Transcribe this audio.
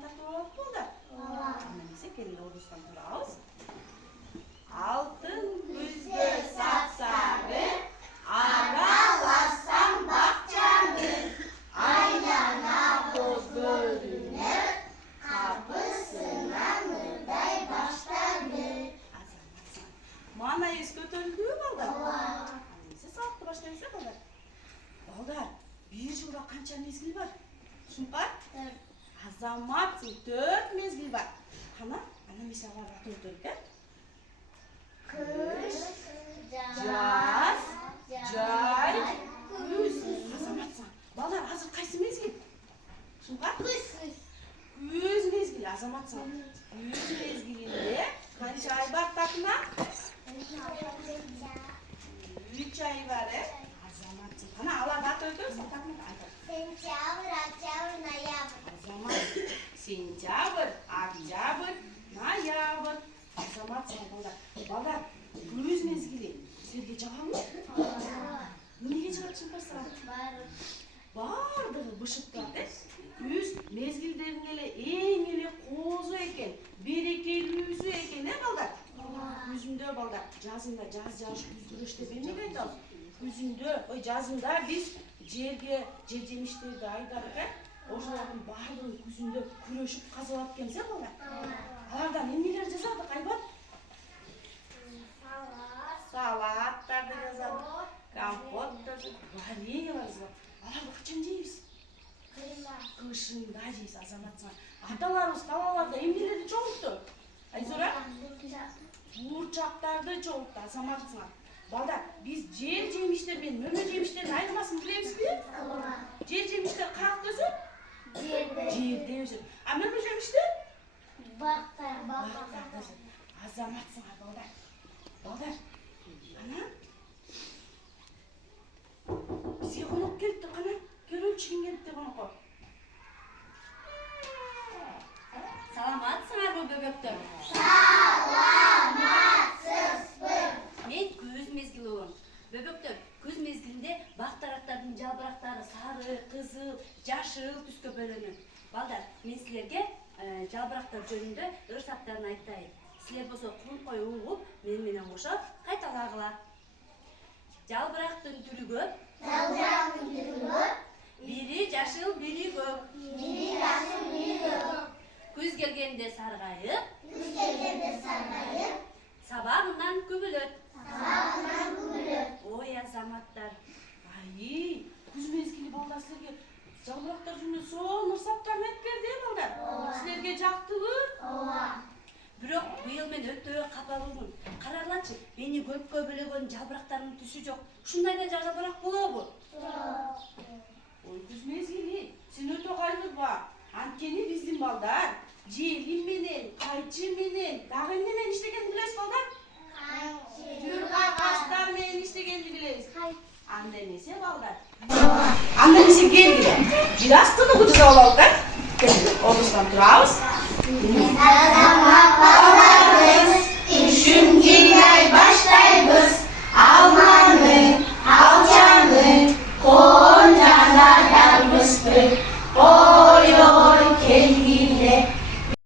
Ordu'dan tartib alalım bolda. Neyse kelin Ordu'dan turabız. Altın güzgü sapsarı, aralasan bakçamı, aynana boz görünür, kapısına nurday başlanır. Mana yüz kötörüldü balda. Neyse sağlıklı başlayınsa balda. Balda, bir жылда kança mezgil var? Şunqar? 4. Azamat 4 mezgil var. Kana, ana mesela dörtörük. Kış, jaz, jay, күз. Азаматсың. Балдар, азыр кайсы мезгил? Шунqa? Күз мезгили, азаматсың. Күз мезгилинде канча ай бар такына? 3 ай бар, азаматсың. Кана аларга атөйдөрсүң, такына айтат. Сентябрь, октябрь, ноябрь. Азамат. Сентябрь, октябрь, ноябрь. Азаматсың балдар. Балдар, күз мезгили. Силерге жагамы? Эмнеге жагат чымпасыра? Бардыгы бышып турат, Күз мезгилдерин эле эң эле коозу экен, берекелүүсү экен, балдар? Күзүндө балдар, жазында жаз жаш күз күрөш деп эмнеге айтабыз? Күзүндө, жазында биз жерге жер жемиштерди айдап, ошолордун баардыгын күзүндө күрөшүп казалап келсе балдар. Алардан эмнелер жасадык, Айбат? Салаттарды жазабыз, компоттарды, вареньялар жазабыз. Аларды качан жейбиз? Кышында жейбиз, азаматсың. Аталарыбыз талаларда эмнелерди чогултту? Айзора? Бурчактарды чогултту, азаматсың. Балдар, биз жер жемиштер менен мөмө жемиштердин айырмасын билебизби? Жер жемиштер каякта өсөт? Жерде өсөт. А мөмө жемиштер? Бакта. Азаматсың, балдар. Балдар, ана? Бизге конок келипти, кана? Келүүчүгүн келипти конокко. Саламатсыңарбы бөбөктөр? Саламатсызбы. Мен күз мезгили болом. Бөбөктөр, күз мезгилинде бактарактардын жалбырактары сары, кызыл, жашыл түскө бөлөнөт. Балдар, мен силерге жалбырактар жөнүндө ырсаттарын айтайын. Силер болсо кулункой угуп, мен менен кошо кайталагыла. Жалбырактын түрү көп. Бири жашыл, бири көк. Күз келгенде саргайып. Сабагынан күбөлөт. Ой, азаматтар. Ай, күз мезгили балдар силерге жалбырактар жөнүндө сонун ырсаттарын айтып берди, балдар. Силерге жактыбы? Бирок быйыл мен өтө капа болдум. Карагылачы, мени көпкө бөлөгөн жалбырактардын түсү жок. Ушундай да жалбырак болобу? Ой, күз мезгили, сен өтө кайгырба. Анткени биздин балдар желим менен, кайчы менен, дагы эмне менен иштегенин билесиз, балдар? Каштар менен иштегенди билебиз. Анда эмесе, балдар. Анда эмесе келгиле. Бир аз тыныгуу жасап алалы да. Ордусунан турабыз.